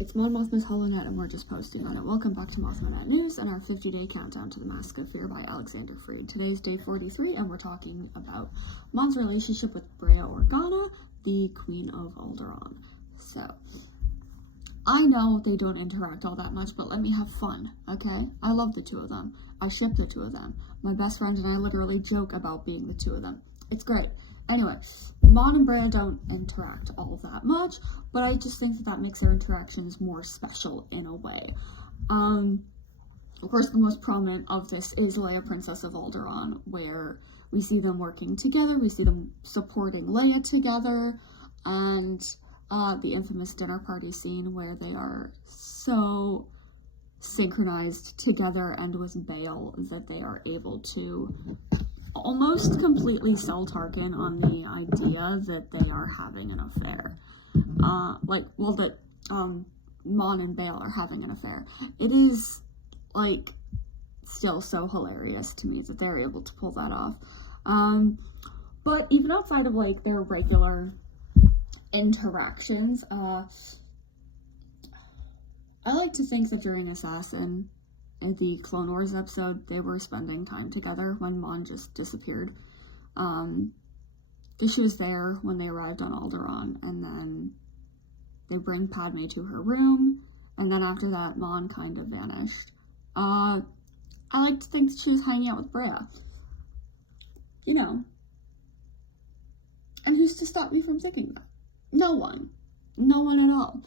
It's Mon Mothma's HoloNet, and we're just posting on it. Welcome back to Mothmanet News and our 50-day countdown to the Mask of Fear by Alexander Freed. Today's day 43, and we're talking about Mon's relationship with Breha Organa, the Queen of Alderaan. So, I know they don't interact all that much, but let me have fun, okay? I love the two of them. I ship the two of them. My best friend and I literally joke about being the two of them. It's great. Anyway, Mon and Breha don't interact all that much, but I just think that makes their interactions more special in a way. Of course, the most prominent of this is Leia, Princess of Alderaan, where we see them working together, we see them supporting Leia together, and the infamous dinner party scene where they are so synchronized together and with Bail that they are able to almost completely sell Tarkin on the idea that they are having an affair. That Mon and Bail are having an affair. It is, still so hilarious to me that they're able to pull that off. But even outside of, their regular interactions, I like to think that during Assassin, in the Clone Wars episode, they were spending time together when Mon just disappeared. Because she was there when they arrived on Alderaan, and then they bring Padme to her room, and then after that, Mon kind of vanished. I like to think that she was hanging out with Breha. You know. And who's to stop me from thinking that? No one. No one at all.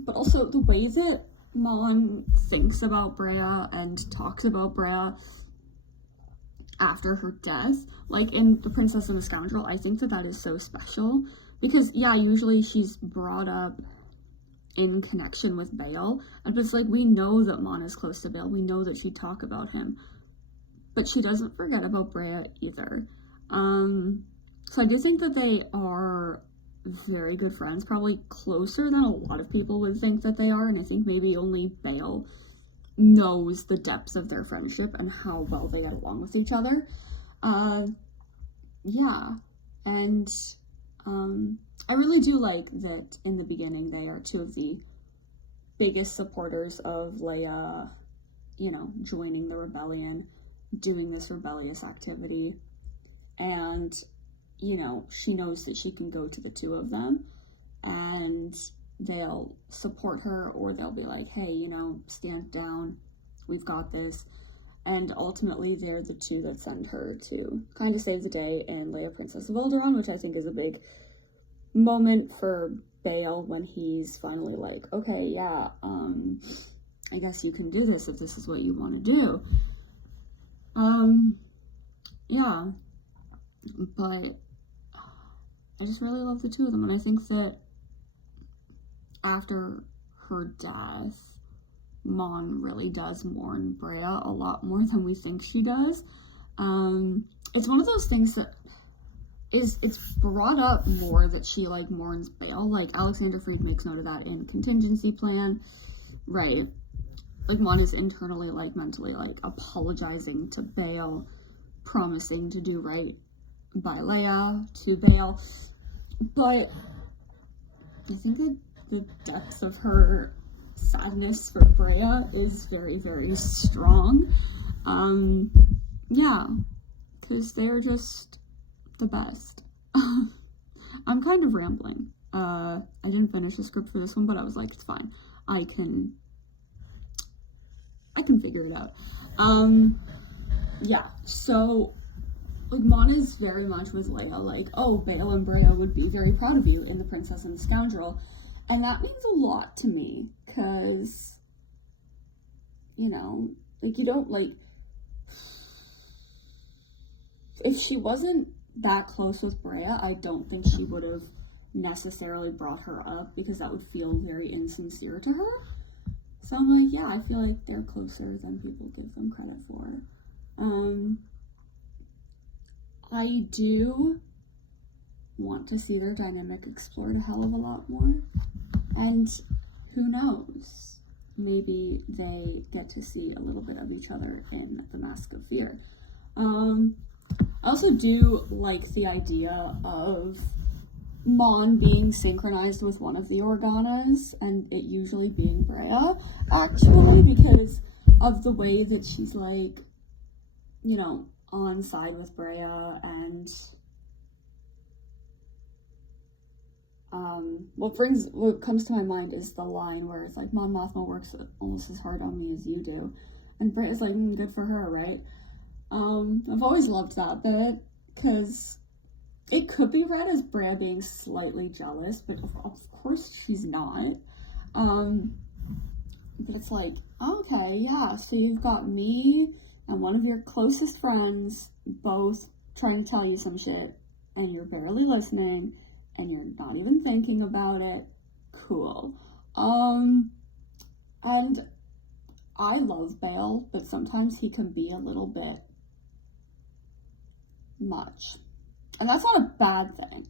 But also, the way that Mon thinks about Breha and talks about Breha after her death, in The Princess and the Scoundrel, I think that is so special, because yeah, usually she's brought up in connection with Bail, and it's we know that Mon is close to Bail, we know that she'd talk about him, but she doesn't forget about Breha either. So I do think that they are very good friends, probably closer than a lot of people would think that they are, and I think maybe only Bail knows the depths of their friendship and how well they get along with each other. Yeah, and I really do like that in the beginning they are two of the biggest supporters of Leia, joining the rebellion, doing this rebellious activity, and she knows that she can go to the two of them and they'll support her, or they'll be like, hey, stand down, we've got this. And ultimately, they're the two that send her to kind of save the day in Leia, Princess of Alderaan, which I think is a big moment for Bail when he's finally like, okay, yeah, I guess you can do this if this is what you want to do. Yeah. But I just really love the two of them, and I think that after her death, Mon really does mourn Breha a lot more than we think she does. It's one of those things that it's brought up more that she mourns Bail. Alexander Freed makes note of that in Contingency Plan, right? Mon is internally mentally apologizing to Bail, promising to do right by Leia to Bail, but I think that the depth of her sadness for Breha is very, very strong. Yeah, because they're just the best. I'm kind of rambling. I didn't finish the script for this one, but I was like, it's fine. I can figure it out. Yeah, so Mon is very much with Leia, oh, Bail and Breha would be very proud of you in The Princess and the Scoundrel. And that means a lot to me, because, you don't, if she wasn't that close with Breha, I don't think she would have necessarily brought her up, because that would feel very insincere to her. So I'm yeah, I feel like they're closer than people give them credit for. I do want to see their dynamic explored a hell of a lot more. And who knows? Maybe they get to see a little bit of each other in The Mask of Fear. I also do like the idea of Mon being synchronized with one of the Organas, and it usually being Breha, actually, because of the way that she's, like, you know, on side with Breha, and what comes to my mind is the line where it's like, Mon Mothma works almost as hard on me as you do, and Breha's like, good for her, right? I've always loved that bit, because it could be read as Breha being slightly jealous, but of course she's not. But it's like, okay, yeah, so you've got me and one of your closest friends both trying to tell you some shit, and you're barely listening, and you're not even thinking about it. Cool. And I love Bail, but sometimes he can be a little bit much. And that's not a bad thing.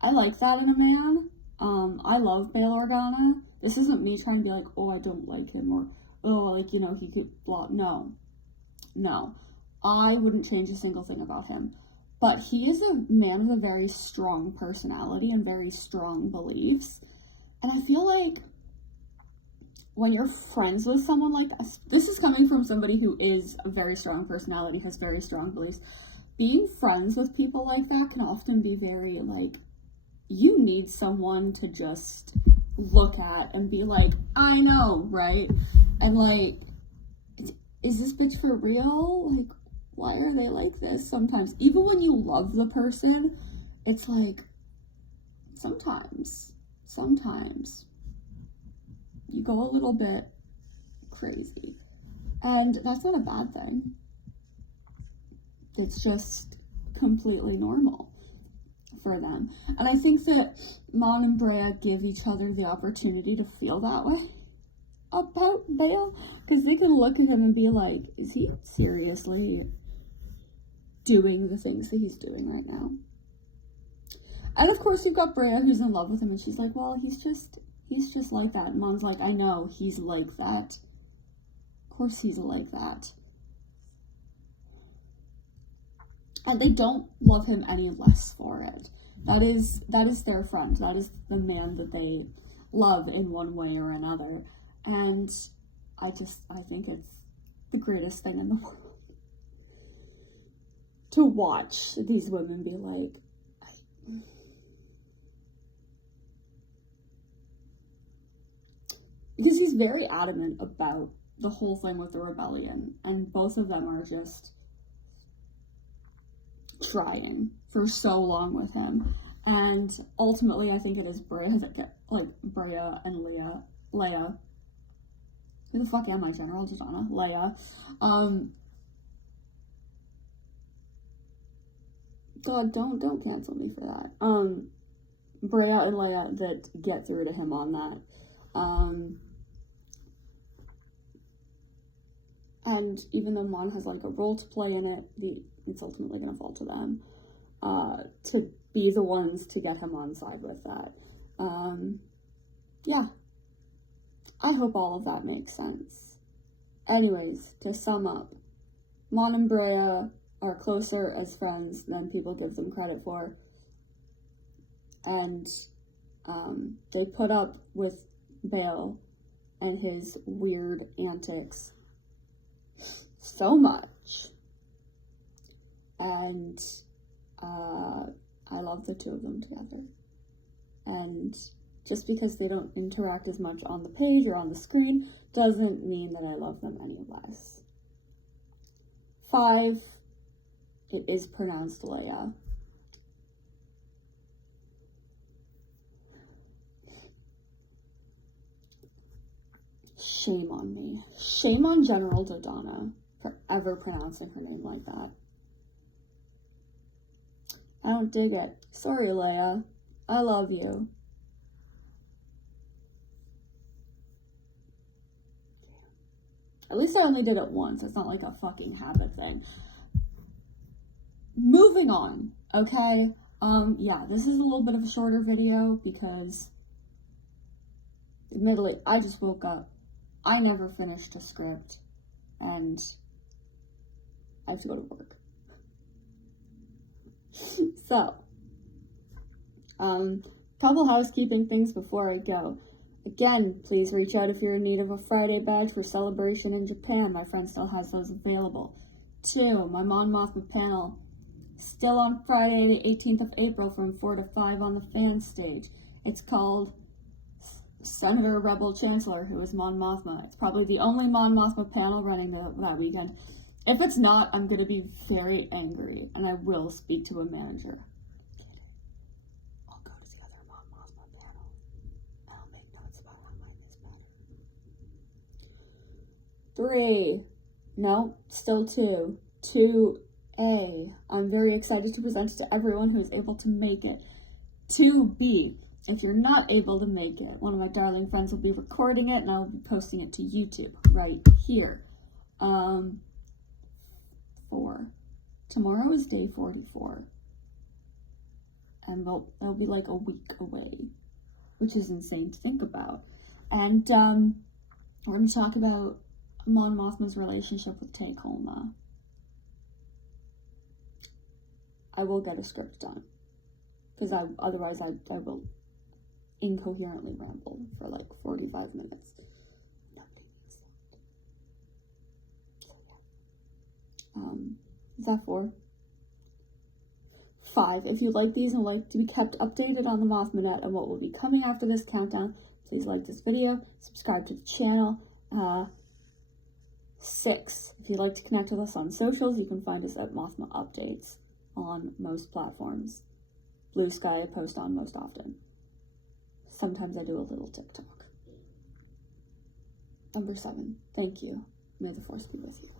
I like that in a man. I love Bail Organa. This isn't me trying to be like, oh, I don't like him, or, oh, like, you know, he could blah. No. I wouldn't change a single thing about him. But he is a man with a very strong personality and very strong beliefs. And I feel like when you're friends with someone like this is coming from somebody who is a very strong personality, has very strong beliefs. Being friends with people like that can often be very, like, you need someone to just look at and be like, I know, right? And, like, is this bitch for real? Like, why are they like this sometimes? Even when you love the person, it's like, sometimes you go a little bit crazy. And that's not a bad thing. It's just completely normal for them. And I think that Mon and Breha give each other the opportunity to feel that way about Bail, because they can look at him and be like, is he seriously doing the things that he's doing right now? And of course you've got Breha who's in love with him, and she's like, well, he's just like that. And Mon's like, I know, he's like that. Of course he's like that. And they don't love him any less for it. That is their friend. That is the man that they love in one way or another. And I think it's the greatest thing in the world to watch these women be like, because he's very adamant about the whole thing with the rebellion, and both of them are just trying for so long with him. And ultimately I think it is Breha that, like, Breha and Leia, who the fuck am I, General Dodonna? Leia, God, don't cancel me for that. Breha and Leia that get through to him on that. And even though Mon has, like, a role to play in it, it's ultimately going to fall to them to be the ones to get him on side with that. Yeah. I hope all of that makes sense. Anyways, to sum up, Mon and Breha are closer as friends than people give them credit for. And they put up with Bail and his weird antics so much. And I love the two of them together. And just because they don't interact as much on the page or on the screen doesn't mean that I love them any less. 5, it is pronounced Leia. Shame on me. Shame on General Dodonna for ever pronouncing her name like that. I don't dig it. Sorry, Leia. I love you. At least I only did it once. It's not like a fucking habit thing. Moving on, okay? Yeah, this is a little bit of a shorter video because, admittedly, I just woke up. I never finished a script, and I have to go to work. So, Couple housekeeping things before I go. Again, please reach out if you're in need of a Friday badge for Celebration in Japan. My friend still has those available. 2, my Mon Mothma panel, still on Friday the 18th of April from 4 to 5 on the fan stage. It's called Senator Rebel Chancellor, who is Mon Mothma. It's probably the only Mon Mothma panel running that weekend. If it's not, I'm going to be very angry, and I will speak to a manager. I'll go to the other Mon Mothma panel, and I'll make notes about how mine is better. 3. No, still 2. 2A. I'm very excited to present it to everyone who is able to make it. 2B. If you're not able to make it, one of my darling friends will be recording it, and I'll be posting it to YouTube right here. 4. Tomorrow is day 44. And it'll be like a week away, which is insane to think about. And we're going to talk about Mon Mothma's relationship with Tay Kolma. I will get a script done, because otherwise I will incoherently ramble for like 45 minutes. Is that 4? 5. If you like these and would like to be kept updated on the Mothmanet and what will be coming after this countdown, please like this video, subscribe to the channel. 6. If you'd like to connect with us on socials, you can find us at Mothma Updates on most platforms. Blue Sky I post on most often. Sometimes I do a little TikTok. Number 7. Thank you. May the Force be with you.